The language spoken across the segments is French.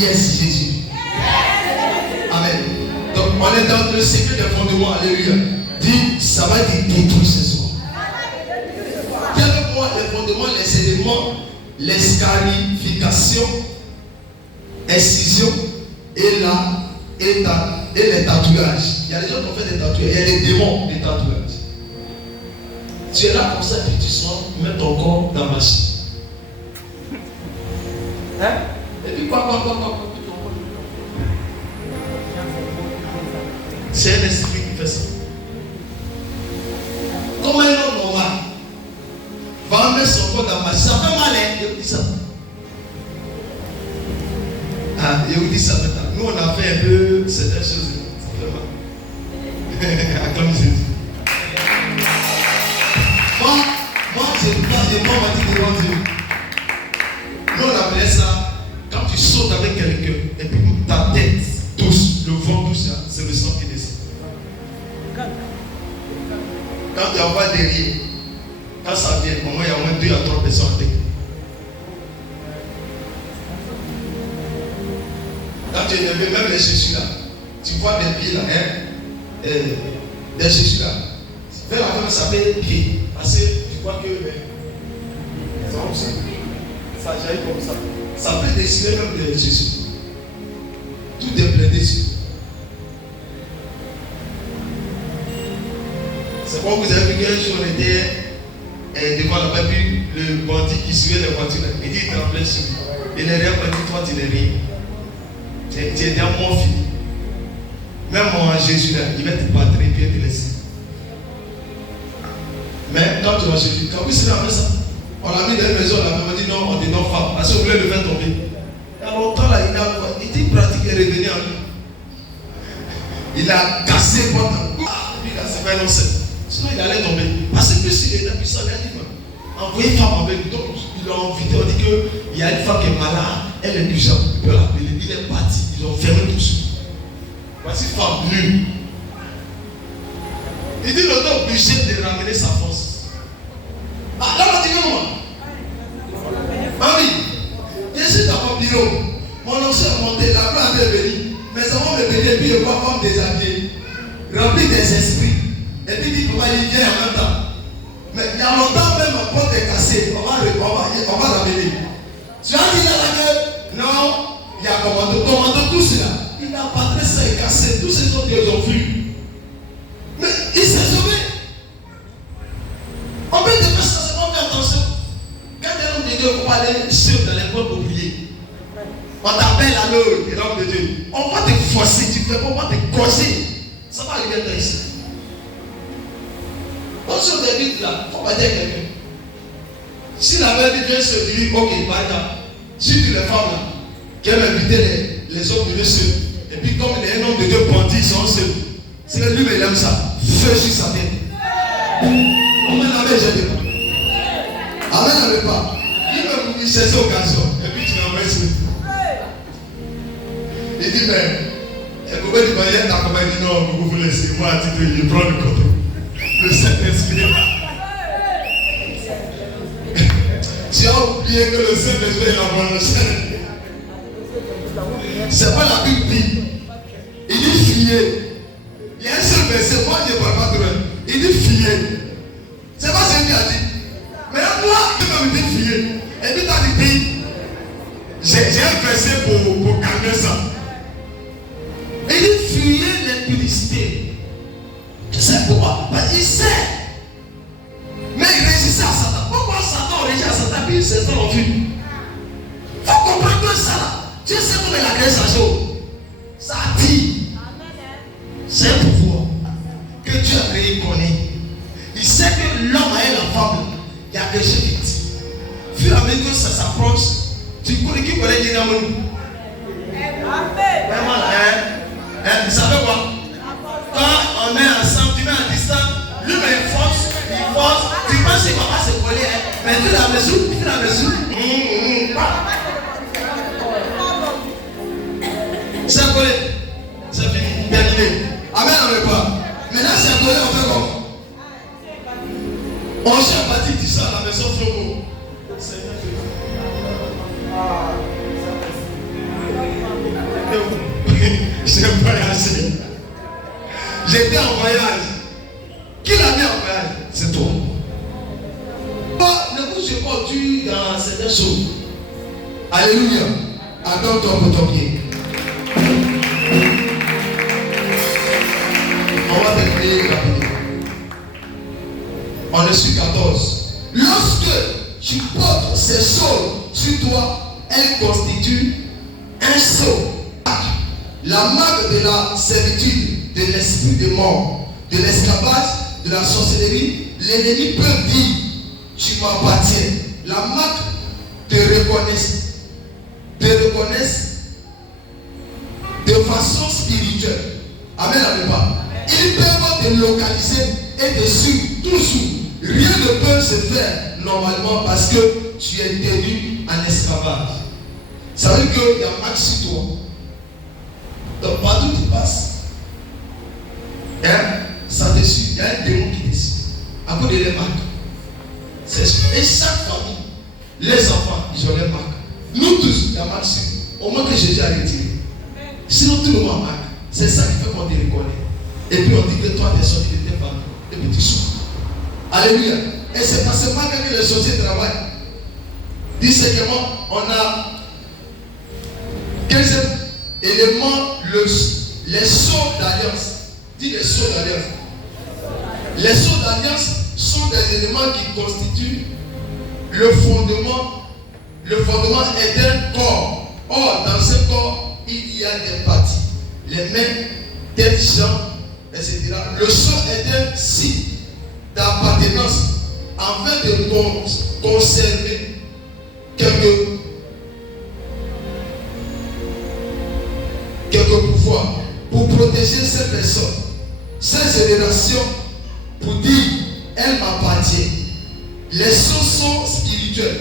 Yes, Jésus. Amen. Donc, on est dans le secret des fondements. Alléluia. Dis, ça va être détruit ce soir. Quel est moi les fondements, les éléments, les scarifications, incisions et les tatouages. Il y a des gens qui ont fait des tatouages. Il y a des démons des tatouages. Tu es là comme ça et tu sens mettre ton corps dans la machine. Hein? Et puis quoi. C'est un esprit qui fait ça. Comme un homme normal va mettre son corps dans la machine. Ça fait mal, hein? Je vous dis ça. Ah, je vous dis ça maintenant. Nous, on a fait un peu certaines choses. Ça fait mal. Acclame Jésus. Moi, je ne pas dire devant Dieu. Nous, on appelait ça, quand tu sautes avec quelqu'un, et puis ta tête touche, le vent touche, c'est le sang qui descend. Quand tu envoies derrière, quand ça vient, au moins il y a au moins 2 à 3 personnes en tête. Quand tu es élevé, même les chaussures là, tu vois des pieds là, des chaussures là. Vers la fin, ça s'appelle pied. Parce que tu crois que ça jaillit comme ça. Ça peut décider même de chaussures. Tout est plein dessus. C'est pourquoi vous avez vu qu'un jour on était devant la Bible, le bandit qui suivait les voitures, il dit il tremblait sur lui. Il n'est rien pas dit, toi tu n'es rien. Tu étais un bon fini. Même en Jésus là, il va te battre et puis te laisser. Mais quand tu vas chez Jésus, quand vous savez avec ça, on l'a mis dans une maison, on l'a dit non, on dit non femme, parce qu'on voulait le faire tomber. Et alors quand là, il était pratique et revenu en lui. Il a cassé pendant. Lui là, c'est pas innocent. Sinon il allait tomber. Parce que plus il était puissant, il a dit envoyez femme avec lui. Donc ils l'ont invité, on dit qu'il y a une femme qui est malade, elle est puissante, il peut l'appeler. Il est parti, ils ont fermé tout ça. Voici femme nulle. Il dit l'autre est obligé de ramener sa force. Ah là, on dit comment? Ah oui, je suis dans mon bureau. Mon ancien est monté, la plante est venue. Mais ça va me péter, puis je vois comme déshabillé, rempli des esprits. Et puis il dit, papa, il vient en même temps. Mais il y a longtemps même, ma porte est cassée. On va ramener. Tu as dit là que non, il y a commando, tout cela. Il n'a pas très ça est cassé. Tous ces autres, ils ont vu. Mais il s'est sauvé. On peut te faire ça, c'est pas faire attention. Quand un homme de Dieu, il faut aller sur dans les coins pour prier. On t'appelle à l'heure, et l'homme de Dieu. On va te forcer, tu fais pas, on va te corser. Ça va arriver à ici. Donc si on t'invite là, il faut pas dire quelqu'un. Si la mère dit viens se dire, ok, par exemple, si tu les femmes là, qui aiment inviter les hommes de Dieu seuls, et puis comme il y a un homme de Dieu bandit, ils sont seuls. Si lui il aime ça, feu sur sa tête. Amen, amen, je dis pas. Amen, amen pas. Il cherche occasion, et puis tu l'envoies sur lui. Il dit, mais, et pourquoi tu vas y être dans il dit, non, vous vous laissez, moi, à titre, il prend le contrôle. Le Saint-Esprit là. Tu as oublié que le Saint-Esprit est là-bas, le Saint-Esprit. C'est pas la Bible dit. Il dit fier. Il y a un seul verset, moi je ne parle pas de lui. Il dit fier. C'est pas ce qu'il a dit. Mais moi, tu m'as dit fier. Et puis tu as dit, j'ai un verset pour calmer ça. Il dit fuyez l'impudicité. Tu sais pourquoi? Parce qu'il sait. Mais il résistait à Satan. Pourquoi Satan résiste à Satan? Puis c'est ça en vue. Il faut comprendre que ça là. Tu sais comment il a créé sa chose. Ça dit. C'est un pouvoir que Dieu a créé, il connaît. Il sait que l'homme et la femme, il y a quelque chose qui dit. Vu à mesure que ça s'approche, tu connais qui connaît Dieu dans le monde. Vraiment là, vous savez quoi? Quand on est ensemble, tu mets à distance, lui met force, il force, tu penses qu'il ne va pas se coller, mais tu la mesure, c'est collé, c'est fini, terminé. Amen, on ne pas. Maintenant, c'est collé, on fait comment? On s'est parti du ça à la maison Flomo. J'ai voyagé. J'étais en voyage. Qui l'a mis en voyage? C'est toi. Ne vous ai pas dû dans certaines choses. Alléluia. Attends-toi pour ton pied. On va terminer rapidement. On est sur 14. Lorsque tu portes ces choses sur toi, elles constituent un sceau. La marque de la servitude, de l'esprit de mort, de l'esclavage, de la sorcellerie. L'ennemi peut dire, tu m'appartiens. La marque te reconnaisse de façon spirituelle. Amen, amen pas. Ils peuvent te localiser et te suivre toujours. Rien ne peut se faire normalement parce que tu es tenu en esclavage. Ça veut dire qu'il y a marque sur toi. Donc partout où tu passes, ça te suit. Il y a un démon qui te suit. À cause de les marques. Et chaque famille, les enfants, ils ont les marques. Nous tous, il y a marque sur nous. Au moins que Jésus a retiré. Sinon tout le monde marque. C'est ça qui fait qu'on te reconnaît. Et puis on dit que toi tu es sorti de tes familles. Et puis tu sors. Alléluia. Et c'est parce que malgré que les sorciers travaillent. Dis simplement, on a quels éléments, les sceaux d'alliance. Dis les sceaux d'alliance. Les sceaux d'alliance sont des éléments qui constituent le fondement. Le fondement est d'un corps. Or, dans ce corps, il y a des parties. Les mains, tête, jambes, etc. Le sceau est un signe d'appartenance afin de conserver quelques pouvoirs pour protéger ces personnes, ces générations, pour dire elle m'appartient. Les sceaux sont spirituels.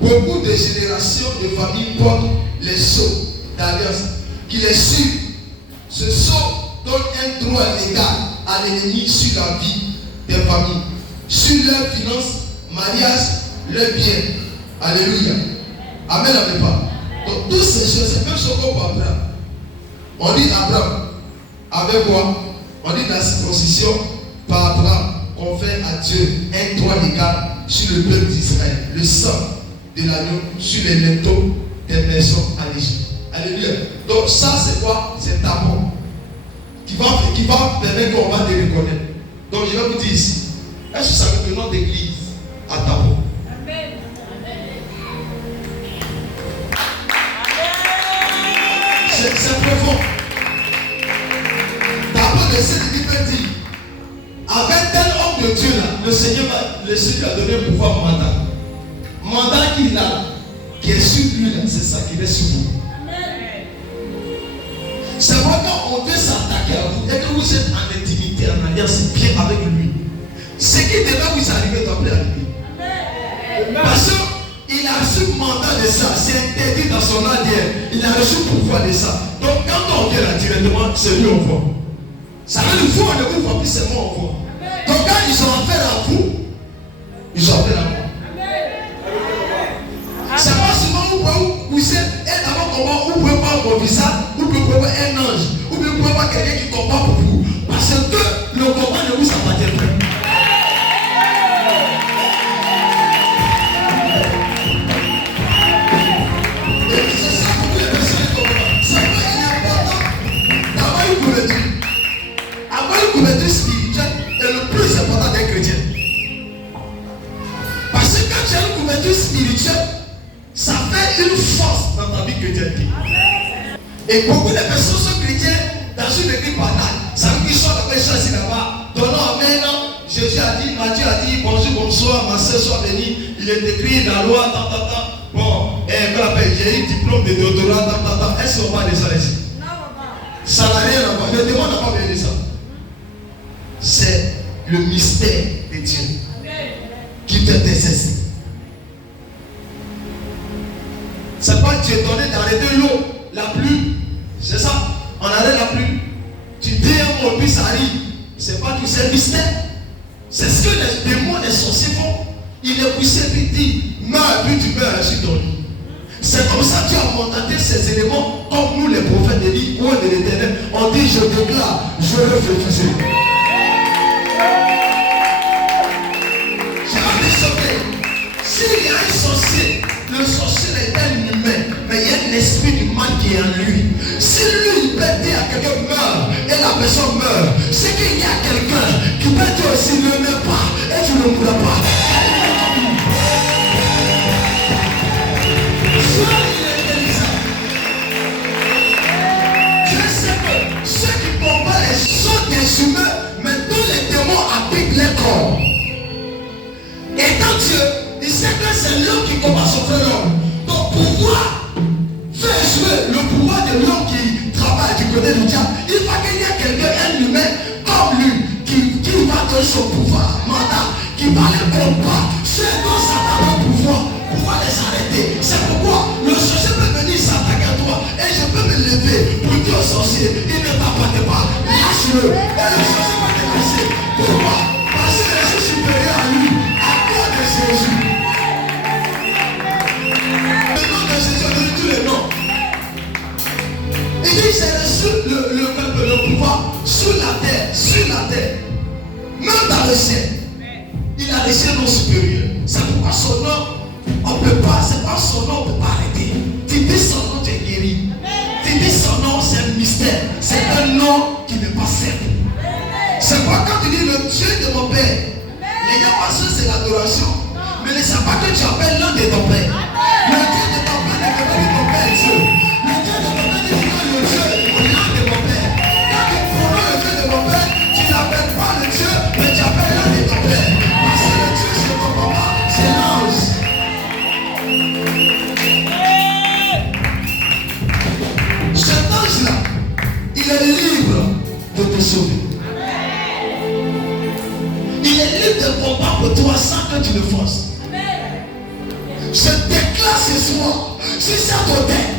Beaucoup de générations de familles portent les sceaux d'alliance qui les suivent. Ce sceau donne un droit légal à l'ennemi sur la vie des familles, sur leurs finances, mariage, leurs biens. Alléluia. Amen, amen pas. Donc toutes ces choses, c'est même ce qu'on peut Abraham. On dit Abraham, avec quoi? On dit la circoncision par Abraham qu'on fait à Dieu un droit légal sur le peuple d'Israël. Le sang de l'agneau sur les linteaux des maisons en Égypte. Alléluia. Donc ça c'est quoi? C'est un tapon qui va permettre qu'on va te reconnaître. Donc je vais vous dire ici, est-ce que ça veut le nom d'église à tapon? Amen. C'est profond. Tapon de cette Bible dit, avec tel homme de Dieu là, le Seigneur a donné un pouvoir mandat. Mandat qu'il a, qui est sur lui là, c'est ça qui est sur vous. C'est pourquoi on veut s'attaquer à vous et que vous êtes en intimité, en alliance bien avec lui. Ce qui devait vous arriver doit plus arriver. Parce qu'il a reçu le mandat de ça, c'est interdit dans son ADN. Il a reçu le pouvoir de ça. Donc quand on vient là directement, c'est lui on voit. Ça veut dire que vous, on ne vous voit plus, c'est moi on voit. Donc quand ils ont affaire à vous, ils ont affaire à moi. C'est pas souvent où vous êtes et d'abord comment vous pouvez pas vos visage, vous pouvez pas un ange, vous pouvez pas quelqu'un qui combat pour vous. Parce que le combat ne vous appartient pas. Et c'est ça que les personnes comprennent. C'est pas important d'avoir une couverture. Avoir une couverture spirituelle est le plus important d'un chrétien. Parce que quand tu as une couverture spirituelle, ça fait une force dans ta vie chrétienne. Et beaucoup de personnes sont chrétiennes dans une église banale. Ça veut dire qu'ils sont là-bas, ils sont assis là-bas. Donnant amen. Jésus a dit, Matthieu a dit, bonjour, bonsoir, ma soeur soit bénie. Il est écrit dans la loi, tant. Bon, j'ai eu un diplôme de doctorat, tant. Est-ce qu'on va de ça ici? Non, ça n'a rien à voir. Le démon n'a pas besoin de ça. C'est le mystère de Dieu qui fait t'exercer. C'est pas Dieu donné d'arrêter l'eau, la pluie. C'est ça. On arrête la pluie. Tu dis un mot, puis ça arrive. C'est pas tout, c'est mystère. C'est ce que les démons, les sorciers font. Il est poussé, puis il dit, meurs, puis tu meurs sur ton lit. C'est comme ça que tu as mandaté ces éléments, comme nous les prophètes de l'île ou de l'Éternel. on dit je déclare, je réfléchis. J'ai envie de sauver. S'il y a un sorcier, le sorcier est un humain, mais il y a un esprit du mal qui est en lui. Si lui il peut dire à quelqu'un meurt et la personne meurt, c'est qu'il y a quelqu'un qui peut dire aussi ne meurt pas et tu ne mourras pas. Je sais que ceux qui combattent sont des humains, mais tous les démons habitent les corps. Étant Dieu, il sait que c'est l'homme qui combat son frère l'homme. Donc pouvoir faire jouer le pouvoir de l'homme qui travaille du côté du diable, il faut qu'il y ait quelqu'un, un humain comme lui, qui va donner son pouvoir, mandat, qui va les combattre. Ceux dont Satan a le pouvoir les arrêter. C'est pourquoi le sorcier peut venir s'attaquer à toi et je peux me lever pour dire au sorcier, il ne t'appartient pas, lâche-le. Et le sorcier va te laisser. Pourquoi? Parce que je suis supérieur à lui, à cause de Jésus. Le nom de Jésus, on donne tous les noms. Il dit c'est le pouvoir sur la terre, même dans le ciel. Il a laissé un nom supérieur. C'est pourquoi son nom, on peut pas, c'est pas son nom, on ne peut pas arrêter. Tu dis son nom, tu es guéri. Tu dis son nom, c'est un mystère. C'est un nom qui n'est pas simple. C'est pourquoi quand tu dis le Dieu de mon père, les gens pensent que c'est l'adoration. Mais ne savent pas que tu appelles l'un de ton père. Le Dieu de ton père n'est pas ton père Dieu. Le Dieu de ton père dit que le Dieu est l'un de mon père. Quand tu prononces le Dieu de mon père, tu n'appelles pas le Dieu, mais tu appelles l'un de ton père. Parce que le Dieu c'est ton papa, c'est l'ange. Cet ange-là, il est libre de te sauver. Il est libre de combattre pour toi sans que tu le forces. Je déclare ce soir, si c'est ton tête,